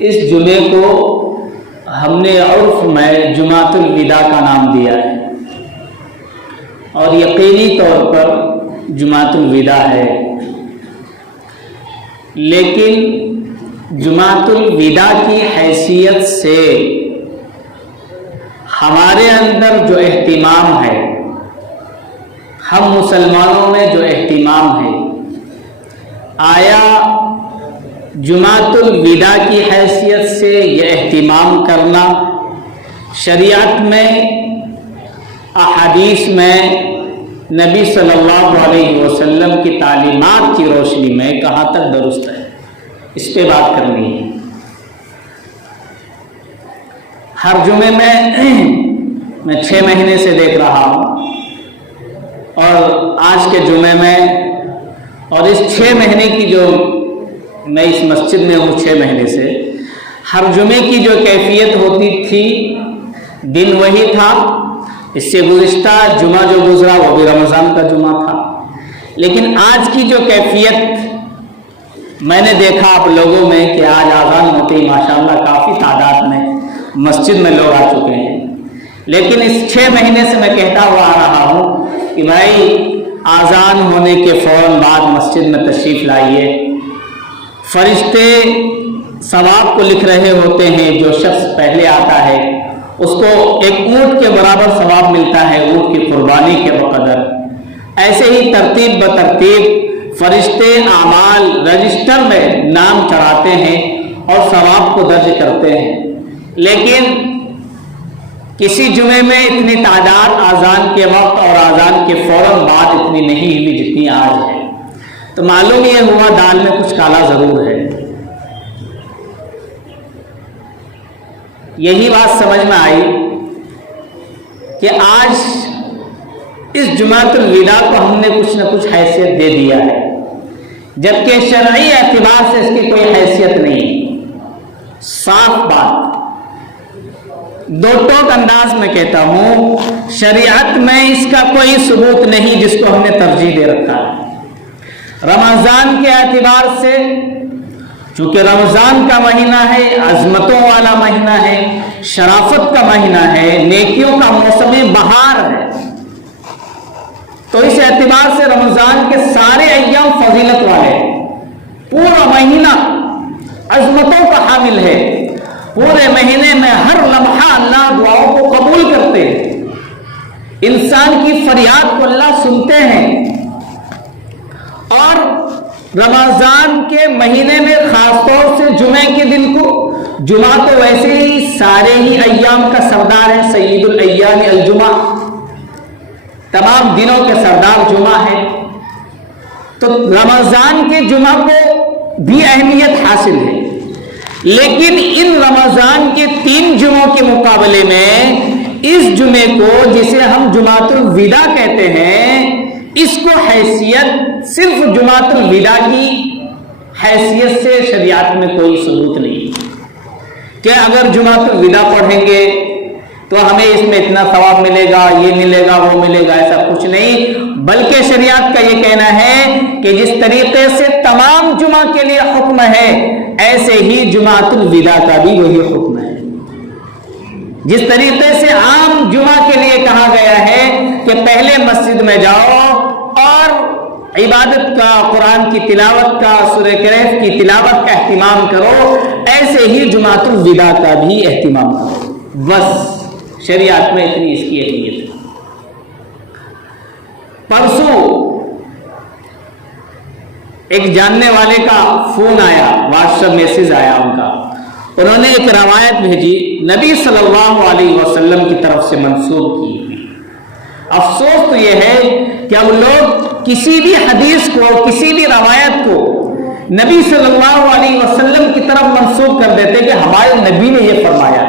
اس جمعے کو ہم نے عرف میں جمعۃ الوداع کا نام دیا ہے، اور یقینی طور پر جمعۃ الوداع ہے، لیکن جمعۃ الوداع کی حیثیت سے ہمارے اندر جو اہتمام ہے، ہم مسلمانوں میں جو اہتمام ہے، آیا جمعۃ الوداع کی حیثیت سے یہ اہتمام کرنا شریعت میں، احادیث میں، نبی صلی اللہ علیہ وسلم کی تعلیمات کی روشنی میں کہاں تک درست ہے؟ اس پہ بات کرنی ہے۔ ہر جمعے میں 6 مہینے سے دیکھ رہا ہوں، اور آج کے جمعے میں، اور اس 6 مہینے کی جو میں اس مسجد میں ہوں 6 مہینے سے، ہر جمعے کی جو کیفیت ہوتی تھی دن وہی تھا۔ اس سے گزشتہ جمعہ جو گزرا وہ بھی رمضان کا جمعہ تھا، لیکن آج کی جو کیفیت میں نے دیکھا آپ لوگوں میں کہ آج اذان ہوتے ہی ماشاءاللہ کافی تعداد میں مسجد میں لوگ آ چکے ہیں، لیکن اس 6 مہینے سے میں کہتا ہوا آ رہا ہوں کہ بھائی اذان ہونے کے فوراً بعد مسجد میں تشریف لائیے، فرشتے ثواب کو لکھ رہے ہوتے ہیں، جو شخص پہلے آتا ہے اس کو ایک اونٹ کے برابر ثواب ملتا ہے، اونٹ کی قربانی کے بقدر۔ ایسے ہی ترتیب بترتیب فرشتے اعمال رجسٹر میں نام چڑھاتے ہیں اور ثواب کو درج کرتے ہیں، لیکن کسی جمعے میں اتنی تعداد اذان کے وقت اور اذان کے فوراً بعد اتنی نہیں ہوئی جتنی آج ہے، تو معلوم یہ ہوا دال میں کچھ کالا ضرور ہے۔ یہی بات سمجھ میں آئی کہ آج اس جمعۃ الوداع کو ہم نے کچھ نہ کچھ حیثیت دے دیا ہے، جبکہ شرعی اعتبار سے اس کی کوئی حیثیت نہیں۔ صاف بات، دو ٹوک انداز میں کہتا ہوں، شریعت میں اس کا کوئی ثبوت نہیں جس کو ہم نے ترجیح دے رکھا ہے۔ رمضان کے اعتبار سے چونکہ رمضان کا مہینہ ہے، عظمتوں والا مہینہ ہے، شرافت کا مہینہ ہے، نیکیوں کا موسم بہار ہے، تو اس اعتبار سے رمضان کے سارے ایام فضیلت والے ہیں۔ پورا مہینہ عظمتوں کا حامل ہے، پورے مہینے میں ہر لمحہ اللہ دعاؤں کو قبول کرتے ہیں، انسان کی فریاد کو اللہ سنتے ہیں، اور رمضان کے مہینے میں خاص طور سے جمعے کے دن کو، جمعہ تو ویسے ہی سارے ہی ایام کا سردار ہے، سید الایام الجمعہ، تمام دنوں کے سردار جمعہ ہے، تو رمضان کے جمعہ کو بھی اہمیت حاصل ہے، لیکن ان رمضان کے 3 جمعوں کے مقابلے میں اس جمعے کو جسے ہم جمعۃ الوداع کہتے ہیں، اس کو حیثیت صرف جمعۃ الوداع کی حیثیت سے شریعت میں کوئی ثبوت نہیں کہ اگر جمعۃ الوداع پڑھیں گے تو ہمیں اس میں اتنا ثواب ملے گا، یہ ملے گا، وہ ملے گا، ایسا کچھ نہیں، بلکہ شریعت کا یہ کہنا ہے کہ جس طریقے سے تمام جمعہ کے لیے حکم ہے، ایسے ہی جمعۃ الوداع کا بھی وہی حکم ہے۔ جس طریقے سے عام جمعہ کے لیے کہا گیا ہے کہ پہلے مسجد میں جاؤ اور عبادت کا، قرآن کی تلاوت کا، سورہ کہف کی تلاوت کا اہتمام کرو، ایسے ہی جمعۃ الوداع کا بھی اہتمام کرو، بس شریعت میں اتنی اس کی اہمیت ہے۔ پرسوں ایک جاننے والے کا فون آیا، واٹس ایپ میسج آیا ان کا، انہوں نے ایک روایت بھیجی نبی صلی اللہ علیہ وسلم کی طرف سے منسوب کی ہوئی۔ افسوس تو یہ ہے کہ اب لوگ کسی بھی حدیث کو، کسی بھی روایت کو نبی صلی اللہ علیہ وسلم کی طرف منسوب کر دیتے کہ ہمارے نبی نے یہ فرمایا،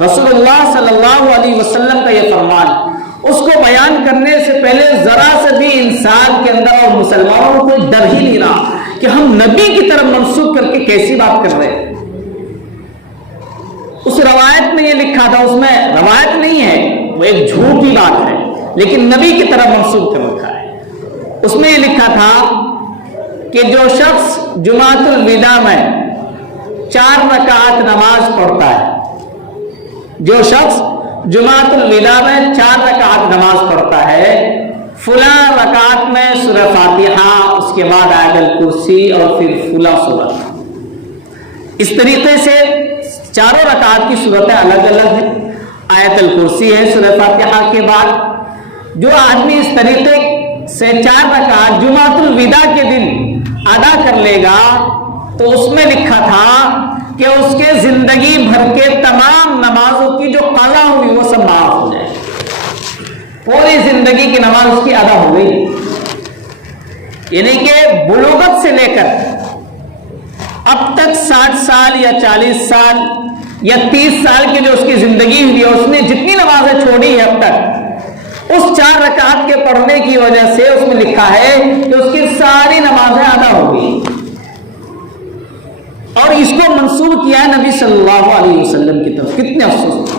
رسول اللہ صلی اللہ علیہ وسلم کا یہ فرمان، اس کو بیان کرنے سے پہلے ذرا سے بھی انسان کے اندر اور مسلمانوں کو کوئی ڈر ہی نہیں رہا کہ ہم نبی کی طرف منسوب کر کے کیسی بات کر رہے ہیں۔ اس روایت میں یہ لکھا تھا، اس میں روایت نہیں ہے، وہ ایک جھوٹی بات ہے، لیکن نبی کی طرف منسوب کر رکھا ہے۔ اس میں یہ لکھا تھا کہ جو شخص جمعۃ الوداع میں 4 رکعت نماز پڑھتا ہے، جو شخص جمعۃ الوداع میں 4 رکعت نماز پڑھتا ہے، فلاں رکعت میں سورہ فاتحہ، اس کے بعد آیت الکرسی اور پھر فلاں سورت، اس طریقے سے چاروں رکعت کی صورتیں الگ الگ ہیں، آیت الکرسی ہے سورہ فاتحہ کے بعد۔ جو آدمی اس طریقے سے 4 رکعت جمعۃ الوداع کے دن ادا کر لے گا تو اس میں لکھا تھا کہ اس کے زندگی بھر کے تمام نمازوں کی جو قضا ہوئی وہ سب معاف ہو جائے، پوری زندگی کی نماز اس کی ادا ہو گئی، یعنی کہ بلوغت سے لے کر اب تک 60 سال یا 40 سال یا 30 سال کی جو اس کی زندگی ہوئی ہے، اس نے جتنی نمازیں چھوڑی ہے اب تک، اس 4 رکعت کے پڑھنے کی وجہ سے اس میں لکھا ہے کہ اس کی ساری نمازیں ادا ہو گئی، اور اس کو منسوب کیا ہے نبی صلی اللہ علیہ وسلم کی طرف۔ کتنے افسوس،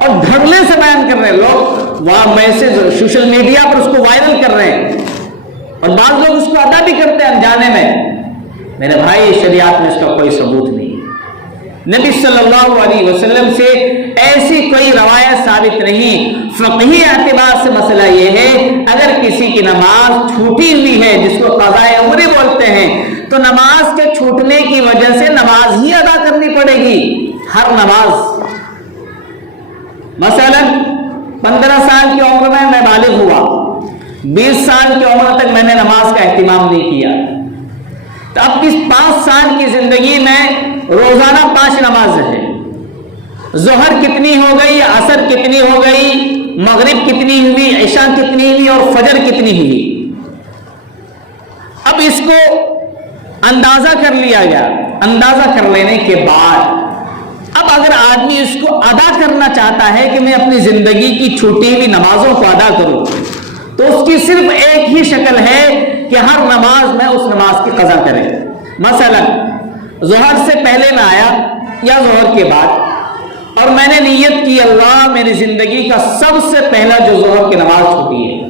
اور دھڑلے سے بیان کر رہے ہیں لوگ، وہاں میسج سوشل میڈیا پر اس کو وائرل کر رہے ہیں، اور بعض لوگ اس کو ادا بھی کرتے ہیں انجانے میں۔ میرے بھائی، شریعت میں اس کا کوئی ثبوت نہیں، نبی صلی اللہ علیہ وسلم سے ایسی کوئی روایت ثابت نہیں۔ فقہی اعتبار سے مسئلہ یہ ہے، اگر کسی کی نماز چھوٹی ہوئی ہے جس کو قضاء عمری بولتے ہیں، تو نماز کے چھوٹنے کی وجہ سے نماز ہی ادا کرنی پڑے گی، ہر نماز۔ مثلا 15 سال کی عمر میں بالغ ہوا، 20 سال کی عمر تک میں نے نماز کا اہتمام نہیں کیا، تو اب اس 5 سال کی زندگی میں روزانہ 5 نماز ہے، ظہر کتنی ہو گئی، عصر کتنی ہو گئی، مغرب کتنی ہوئی، عشاء کتنی ہوئی اور فجر کتنی ہوئی، اب اس کو اندازہ کر لیا گیا۔ اندازہ کر لینے کے بعد اب اگر آدمی اس کو ادا کرنا چاہتا ہے کہ میں اپنی زندگی کی چھوٹی ہوئی نمازوں کو ادا کروں، تو اس کی صرف ایک ہی شکل ہے کہ ہر نماز میں اس نماز کی قضا کرے۔ مثلا ظہر سے پہلے میں آیا یا ظہر کے بعد، اور میں نے نیت کی اللہ میری زندگی کا سب سے پہلا جو ظہر کی نماز چھوٹی ہے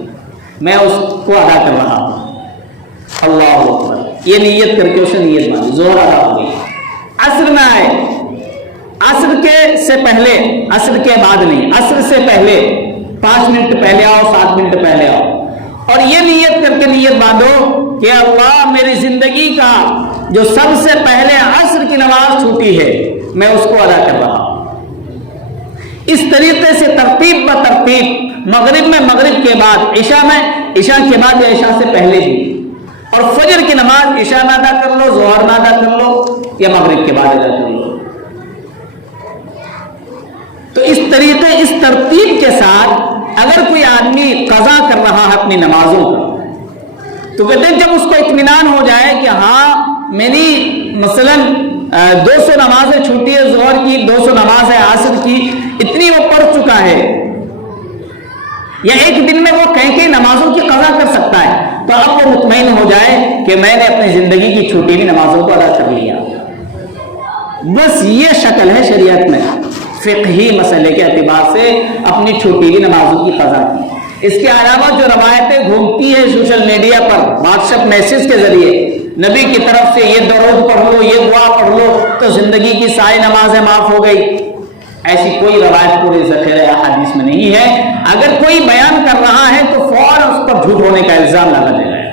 میں اس کو ادا کر رہا ہوں، اللہ اکبر، یہ نیت کر کے اسے نیت مانی، ظہر ادا ہو گئی۔ عصر میں آئے، عصر کے سے پہلے، عصر کے بعد نہیں، عصر سے پہلے 5 منٹ پہلے آؤ، 7 منٹ پہلے آؤ، اور یہ نیت کر کے نیت باندھو کہ اللہ میری زندگی کا جو سب سے پہلے عصر کی نماز چھوٹی ہے میں اس کو ادا کر رہا ہوں۔ اس طریقے سے ترتیب بہ ترتیب، مغرب میں مغرب کے بعد، عشاء میں عشاء کے بعد یا عشاء سے پہلے بھی، اور فجر کی نماز عشاء میں ادا کر لو، ظہر میں ادا کر لو یا مغرب کے بعد ادا کر لو۔ تو اس طریقے، اس ترتیب کے ساتھ اگر کوئی آدمی قضا کر رہا ہے اپنی نمازوں کا، تو کہتے ہیں جب اس کو اطمینان ہو جائے کہ ہاں میری مثلا 200 نمازیں چھوٹی ہے، ظہر کی 200 نماز ہے، عصر کی اتنی وہ پڑھ چکا ہے، یا ایک دن میں وہ کئی نمازوں کی قضا کر سکتا ہے، تو اب وہ مطمئن ہو جائے کہ میں نے اپنی زندگی کی چھوٹی ہوئی نمازوں کو ادا کر لیا۔ بس یہ شکل ہے شریعت میں فقہی مسئلے کے اعتبار سے اپنی چھوٹی ہوئی نمازوں کی قضا کی۔ اس کے علاوہ جو روایتیں گھومتی ہیں سوشل میڈیا پر واٹس ایپ میسج کے ذریعے، نبی کی طرف سے یہ درود پڑھ لو، یہ دعا پڑھ لو تو زندگی کی ساری نمازیں معاف ہو گئی، ایسی کوئی روایت پورے ذخیرہ احادیث میں نہیں ہے۔ اگر کوئی بیان کر رہا ہے تو فوراً اس پر جھوٹ ہونے کا الزام لگا دے رہا ہے۔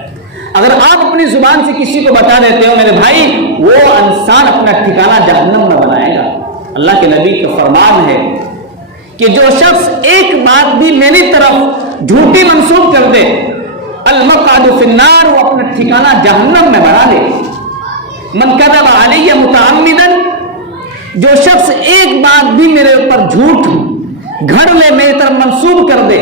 اگر آپ اپنی زبان سے کسی کو بتا دیتے ہو میرے بھائی، وہ انسان اپنا ٹھکانہ جہنم میں بنائے گا۔ اللہ کے نبی کا فرمان ہے کہ جو شخص ایک بات بھی میری طرف جھوٹی منسوب کر دے، المقعد فی النار، وہ اپنا ٹھکانہ جہنم میں بنا لے۔ من کذب علی متعمدا، جو شخص ایک بات بھی میرے اوپر جھوٹ گھڑ لے، میری طرف منسوب کر دے۔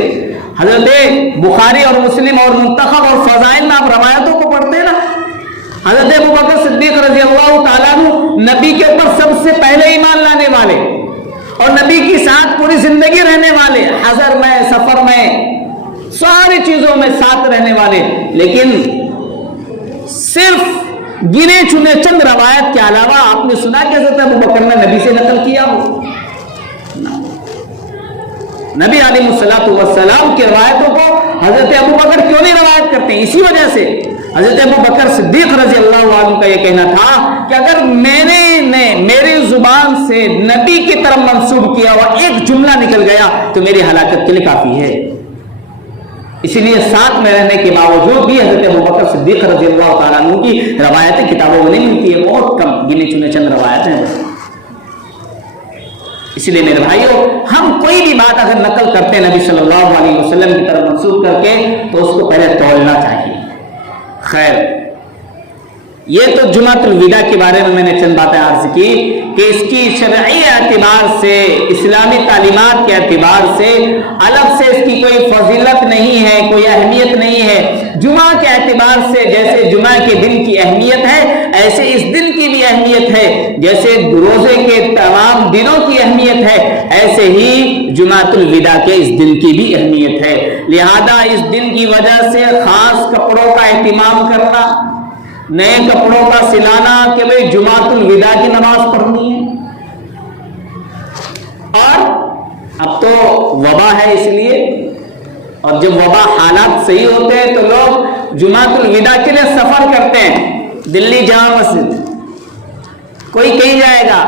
حضرت بخاری اور مسلم اور منتخب اور فضائل میں آپ روایتوں کو پڑھتے ہیں نا، حضرت ابوبکر صدیق رضی اللہ تعالیٰ عنہ نبی کے اوپر سب سے پہلے ایمان لانے والے اور نبی کے ساتھ پوری زندگی رہنے والے، حضر میں، سفر میں، ساری چیزوں میں ساتھ رہنے والے، لیکن صرف گنے چنے چند روایت کے علاوہ آپ نے سنا کہ حضرت ابوبکر نے نبی سے نقل کیا ہو؟ نبی علیہ الصلوۃ والسلام کی روایتوں کو حضرت ابوبکر کیوں نہیں روایت کرتے؟ اسی وجہ سے حضرت ابو بکر صدیق رضی اللہ عنہ کا یہ کہنا تھا کہ اگر میری زبان سے نبی کی طرف منسوب کیا ہوا ایک جملہ نکل گیا تو میری ہلاکت کے لیے کافی ہے. اسی لیے ساتھ میں رہنے کے باوجود بھی حضرت ابو بکر صدیق رضی اللہ تعالیٰ عنہ کی روایتیں کتابوں میں نہیں ملتی ہے, بہت کم گنے چنے چند روایتیں ہیں. اس لیے میرے بھائیوں, ہم کوئی بھی بات اگر نقل کرتے ہیں نبی صلی اللہ علیہ وسلم کی طرف منسوب کر کے تو اس کو پہلے تولنا چاہیے. خیر, یہ تو جمعۃ الوداع کے بارے میں نے چند باتیں عرض کی کہ اس کی شرعی اعتبار سے, اسلامی تعلیمات کے اعتبار سے الگ سے اس کی کوئی فضیلت نہیں ہے, کوئی اہمیت نہیں ہے. جمعہ کے اعتبار سے جیسے جمعہ کے دن کی اہمیت ہے ایسے اس دن کی بھی اہمیت ہے, جیسے روزے کے تمام دنوں کی اہمیت ہے ایسے ہی جمعۃ الوداع کے اس دن کی بھی اہمیت ہے. لہذا اس دن کی وجہ سے خاص کپڑوں کا اہتمام کرنا, نئے کپڑوں کا سلانا کہ بھئی جمعۃ الوداع کی نماز پڑھنی ہے. اور اب تو وبا ہے اس لیے, اور جب وبا حالات صحیح ہوتے ہیں تو لوگ جمعۃ الوداع کے لیے سفر کرتے ہیں. دلی جامع مسجد, کوئی کہیں جائے گا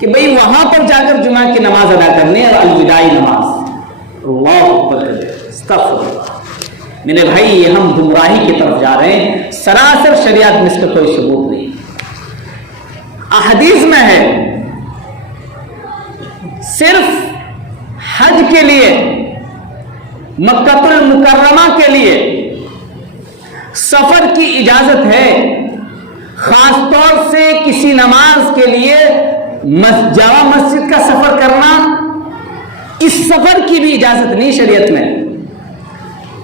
کہ بھئی وہاں پر جا کر جمعہ کی نماز ادا کرنی ہے, اور الوداعی نماز. اللہ اکبر, استغفر اللہ. میرے بھائی, یہ ہم گمراہی کی طرف جا رہے ہیں. سراسر شریعت میں اس کا کوئی ثبوت نہیں. احادیث میں ہے صرف حج کے لیے, مکہ المکرمہ کے لیے سفر کی اجازت ہے. خاص طور سے کسی نماز کے لیے جامع مسجد کا سفر کرنا, اس سفر کی بھی اجازت نہیں شریعت میں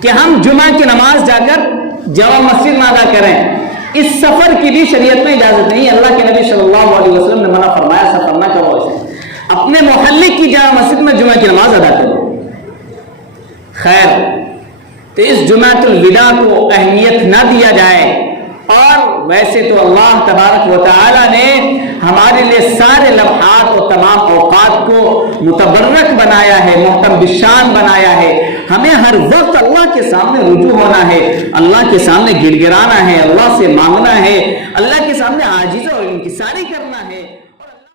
کہ ہم جمعہ کی نماز جا کر جامع مسجد میں ادا کریں. اس سفر کی بھی شریعت میں اجازت نہیں. اللہ کے نبی صلی اللہ علیہ وسلم نے منع فرمایا سفر نہ کرو, اسے اپنے محلے کی جامع مسجد میں جمعہ کی نماز ادا کرو. خیر, تو اس جمعۃ الوداع کو اہمیت نہ دیا جائے. اور ویسے تو اللہ تبارک و تعالی نے ہمارے لیے سارے لمحات اور تمام اوقات کو متبرک بنایا ہے, محترم بشان بنایا ہے. ہمیں ہر وقت اللہ کے سامنے رجوع ہونا ہے, اللہ کے سامنے گڑ گڑانا ہے, اللہ سے مانگنا ہے, اللہ کے سامنے عاجزی اور انکساری کرنا